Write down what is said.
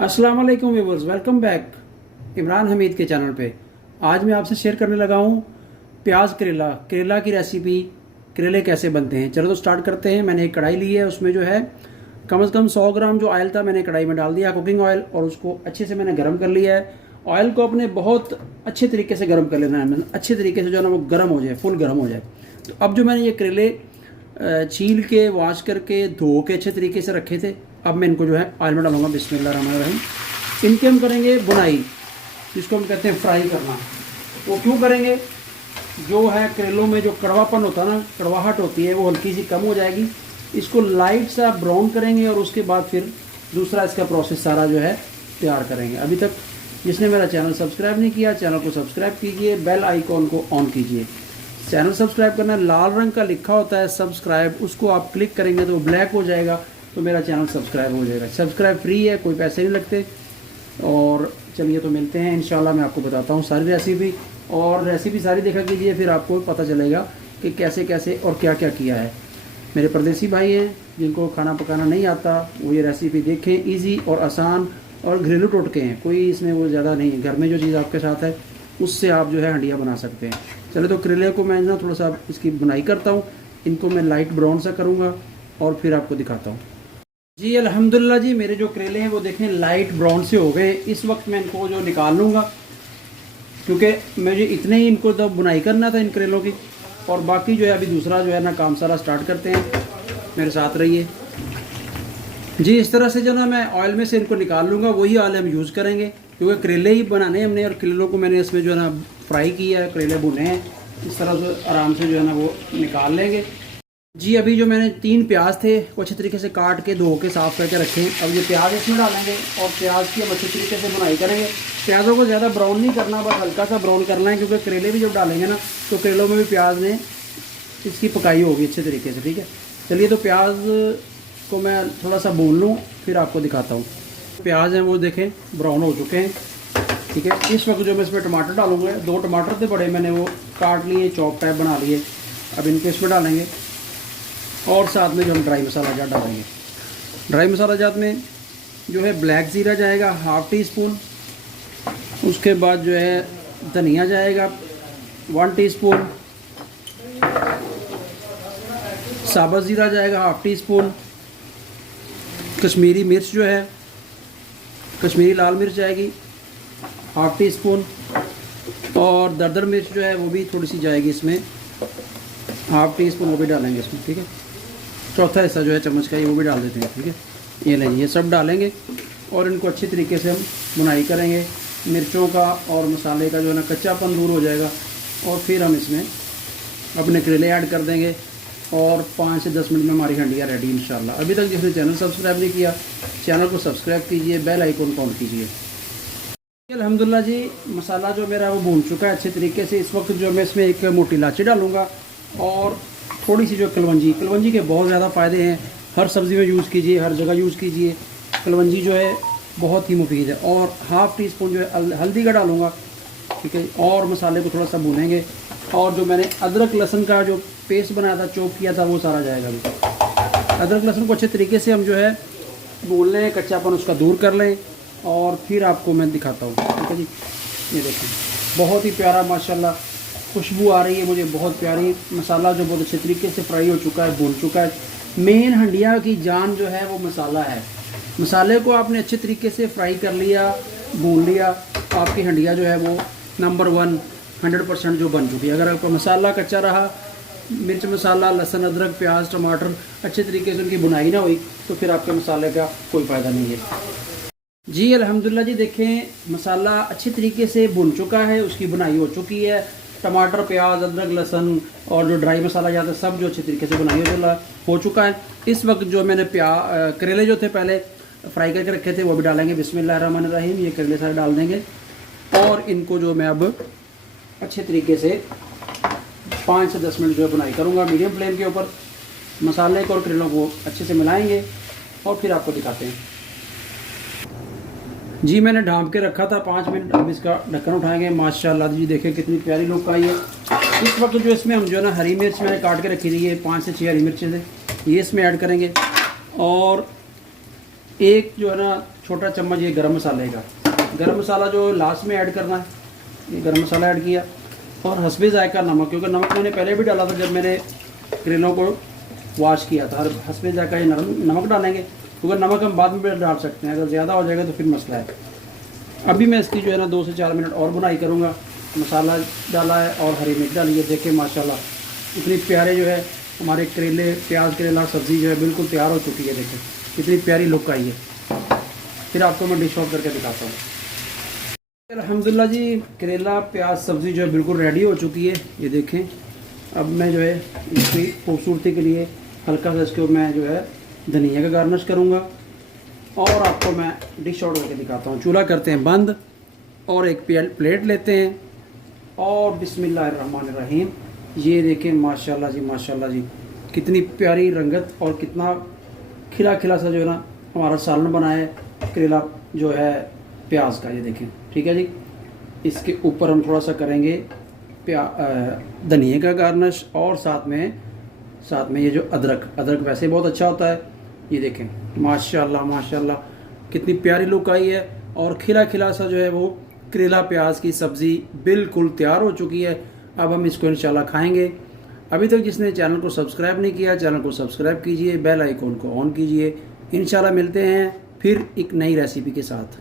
अस्सलाम वालेकुम viewers, welcome back Imran Hamid के चैनल पे। आज मैं आपसे शेयर करने लगा हूँ प्याज करेला की रेसिपी। करेले कैसे बनते हैं, चलो तो स्टार्ट करते हैं। मैंने एक कढ़ाई ली है, उसमें जो है कम से कम 100 ग्राम जो ऑयल था मैंने कढ़ाई में डाल दिया, कुकिंग ऑयल, और उसको अच्छे से मैंने गर्म कर लिया है। ऑयल को अपने बहुत अच्छे तरीके से गर्म कर लेना है, मतलब अच्छे तरीके से जो है ना वो गर्म हो जाए, फुल गर्म हो जाए। तो अब जो मैंने ये करेले छील के वॉश करके धो के अच्छे तरीके से रखे थे, अब मैं इनको जो है ऑयल में डालूंगा। बिस्मिल्लाहिर्रहमानिर्रहीम। इनकी हम करेंगे बुनाई, जिसको हम कहते हैं फ्राई करना। वो क्यों करेंगे, जो है करेलों में जो कड़वापन होता है ना, कड़वाहट होती है, वो हल्की सी कम हो जाएगी। इसको लाइट सा ब्राउन करेंगे और उसके बाद फिर दूसरा इसका प्रोसेस सारा जो है तैयार करेंगे। अभी तक जिसने मेरा चैनल सब्सक्राइब नहीं किया, चैनल को सब्सक्राइब कीजिए, बेल आइकॉन को ऑन कीजिए। चैनल सब्सक्राइब करना, लाल रंग का लिखा होता है सब्सक्राइब, उसको आप क्लिक करेंगे तो वो ब्लैक हो जाएगा, तो मेरा चैनल सब्सक्राइब हो जाएगा। सब्सक्राइब फ्री है, कोई पैसे नहीं लगते। और चलिए तो मिलते हैं इंशाल्लाह। मैं आपको बताता हूँ सारी रेसिपी, और रेसिपी सारी देखा कीजिए, फिर आपको पता चलेगा कि कैसे कैसे और क्या क्या किया है। मेरे परदेसी भाई हैं जिनको खाना पकाना नहीं आता, वो ये रेसिपी देखें। इजी और आसान और घरेलू टोटके हैं, कोई इसमें वो ज़्यादा नहीं है। घर में जो चीज़ आपके साथ है उससे आप जो है हंडिया बना सकते हैं। चलो तो करेले को मैं ना थोड़ा सा इसकी बुनाई करता हूँ। इनको मैं लाइट ब्राउन सा करूँगा और फिर आपको दिखाता हूँ। जी अल्हम्दुलिल्लाह जी, मेरे जो करेले हैं वो देखें लाइट ब्राउन से हो गए। इस वक्त मैं इनको जो निकाल लूँगा, क्योंकि मुझे इतने ही इनको तो बुनाई करना था इन करेलों की, और बाकी जो है अभी दूसरा जो है ना काम सारा स्टार्ट करते हैं। मेरे साथ रहिए जी। इस तरह से जो ना मैं ऑयल में से इनको निकाल लूँगा, वही ऑयल हम यूज़ करेंगे, क्योंकि करेले ही बनाने हमने, और करेलों को मैंने इसमें जो है ना फ्राई किया है, करेले भुने हैं। इस तरह से आराम से जो है ना वो निकाल लेंगे जी। अभी जो मैंने 3 प्याज थे वो अच्छे तरीके से काट के धो के साफ़ करके रखे हैं। अब ये प्याज इसमें डालेंगे और प्याज की हम अच्छे तरीके से बुनाई करेंगे। प्याज़ों को ज़्यादा ब्राउन नहीं करना, बस हल्का सा ब्राउन करना है, क्योंकि करेले भी जब डालेंगे ना तो करेलों में भी प्याज ने इसकी पकाई होगी अच्छे तरीके से। ठीक है, चलिए तो प्याज को मैं थोड़ा सा भून लूँ, फिर आपको दिखाता हूँ। प्याज हैं वो देखें ब्राउन हो चुके हैं। ठीक है, इस वक्त जो मैं इसमें टमाटर डालूँगा, 2 टमाटर थे बड़े, मैंने वो काट लिए, चॉप टाइप बना लिए। अब इनको इसमें डालेंगे, और साथ में जो हम ड्राई मसाला जात डालेंगे। ड्राई मसाला जात में जो है ब्लैक ज़ीरा जाएगा ½ टी स्पून, उसके बाद जो है धनिया जाएगा 1 टीस्पून, साबुत ज़ीरा जाएगा ½ टी स्पून, कश्मीरी मिर्च जो है, कश्मीरी लाल मिर्च जाएगी ½ टी स्पून, और दरदर मिर्च जो है वो भी थोड़ी सी जाएगी इसमें, ½ टी स्पून वो भी डालेंगे इसमें। ठीक है, चौथा हिस्सा जो है चम्मच का ये वो भी डाल देते हैं। ठीक है, ये लें, ये सब डालेंगे और इनको अच्छी तरीके से हम बुनाई करेंगे। मिर्चों का और मसाले का जो है ना कच्चापन दूर हो जाएगा, और फिर हम इसमें अपने करेले ऐड कर देंगे, और 5 से 10 मिनट में हमारी हंडिया रेडी इंशाल्लाह। अभी तक जिसने चैनल सब्सक्राइब नहीं किया, चैनल को सब्सक्राइब कीजिए, बेल आइकन को ऑन कीजिए। अल्हम्दुलिल्लाह जी, मसाला जो मेरा वो भून चुका है अच्छे तरीके से। इस वक्त जो मैं इसमें एक मोटी इलायची डालूँगा, और थोड़ी सी जो कलवंजी के बहुत ज़्यादा फ़ायदे हैं। हर सब्ज़ी में यूज़ कीजिए, हर जगह यूज़ कीजिए। कलवंजी जो है बहुत ही मुफीद है। और ½ टी स्पून जो है हल्दी का डालूँगा। ठीक है, और मसाले को थोड़ा सा भूनेंगे, और जो मैंने अदरक लहसुन का जो पेस्ट बनाया था, चॉप किया था, वो सारा जाएगा। अभी अदरक लहसुन को अच्छे तरीके से हम जो है भून लें, कच्चापन उसका दूर कर लें, और फिर आपको मैं दिखाता हूँ। ठीक है जी, ये देखें बहुत ही प्यारा माशाल्लाह खुशबू आ रही है मुझे, बहुत प्यारी। मसाला जो बहुत अच्छे तरीके से फ्राई हो चुका है, भून चुका है। मेन हंडिया की जान जो है वो मसाला है। मसाले को आपने अच्छे तरीके से फ्राई कर लिया, भून लिया, आपकी हंडिया जो है वो नंबर 1 100% जो बन चुकी है। अगर आपका मसाला कच्चा रहा, मिर्च मसाला, लहसुन, अदरक, प्याज, टमाटर अच्छे तरीके से उनकी बुनाई ना हुई, तो फिर आपके मसाले का कोई फ़ायदा नहीं है जी। अल्हम्दुलिल्लाह जी, देखें मसाला अच्छे तरीके से भुन चुका है, उसकी बुनाई हो चुकी है। टमाटर, प्याज, अदरक, लहसुन और जो ड्राई मसाला जाता है सब जो अच्छे तरीके से बुनाई हो चुका है। इस वक्त जो मैंने करेले जो थे पहले फ्राई करके रखे थे वो भी डालेंगे। बिस्मिल्लाहिर्रहमानिर्रहीम। ये करेले सारे डाल देंगे, और इनको जो मैं अब अच्छे तरीके से 5 से 10 मिनट जो है बुनाई करूँगा मीडियम फ्लेम के ऊपर। मसाले को और करेलों को अच्छे से मिलाएंगे, और फिर आपको दिखाते हैं जी। मैंने ढाँप के रखा था 5 मिनट, अब इसका ढक्कन उठाएंगे। माशाल्लाह जी, देखें कितनी प्यारी लुक आई है। इस वक्त जो इसमें हम जो है ना हरी मिर्च मैंने काट के रखी थी, ये 5 से 6 हरी मिर्चें थे, ये इसमें ऐड करेंगे। और एक जो है ना छोटा चम्मच ये गरम मसाले का। गरम मसाला जो लास्ट में ऐड करना है, ये गरम मसाला ऐड किया। और हस्बे जायका नमक, क्योंकि नमक मैंने पहले भी डाला था जब मैंने करेलों को वॉश किया था। और हस्बे जायका ये नमक डालेंगे, क्योंकि नमक हम बाद में भी डाल सकते हैं, अगर ज़्यादा हो जाएगा तो फिर मसला है। अभी मैं इसकी जो है ना 2 से 4 मिनट और बुनाई करूँगा। मसाला डाला है और हरी मिर्च डाली है। देखें माशाल्लाह इतनी प्यारे जो है हमारे करेले, प्याज करेला सब्ज़ी जो है बिल्कुल तैयार हो चुकी है। देखें कितनी प्यारी लुक आई है। फिर आपको मैं डिश आउट करके दिखाता हूँ। अल्हम्दुलिल्लाह जी, करेला प्याज सब्ज़ी जो है बिल्कुल रेडी हो चुकी है। ये देखें, अब मैं जो है इसकी खूबसूरती के लिए हल्का सा इसके मैं जो है धनिया का गार्निश करूँगा और आपको मैं डिश आउट करके दिखाता हूँ। चूल्हा करते हैं बंद और एक प्लेट लेते हैं और बिस्मिल्लाहिर्रहमानिर्रहीम। ये देखें माशाल्लाह जी, माशाल्लाह जी, कितनी प्यारी रंगत और कितना खिला खिला सा जो है ना हमारा सालन बना है करेला जो है प्याज का। ये देखें, ठीक है जी। इसके ऊपर हम थोड़ा सा करेंगे धनिया का गार्निश और साथ में ये जो अदरक वैसे बहुत अच्छा होता है। ये देखें माशाल्लाह माशाल्लाह कितनी प्यारी लुक आई है और खिला खिला सा जो है वो करेला प्याज की सब्ज़ी बिल्कुल तैयार हो चुकी है। अब हम इसको इंशाल्लाह खाएंगे। अभी तक जिसने चैनल को सब्सक्राइब नहीं किया, चैनल को सब्सक्राइब कीजिए, बेल आइकॉन को ऑन कीजिए। इंशाल्लाह मिलते हैं फिर एक नई रेसिपी के साथ।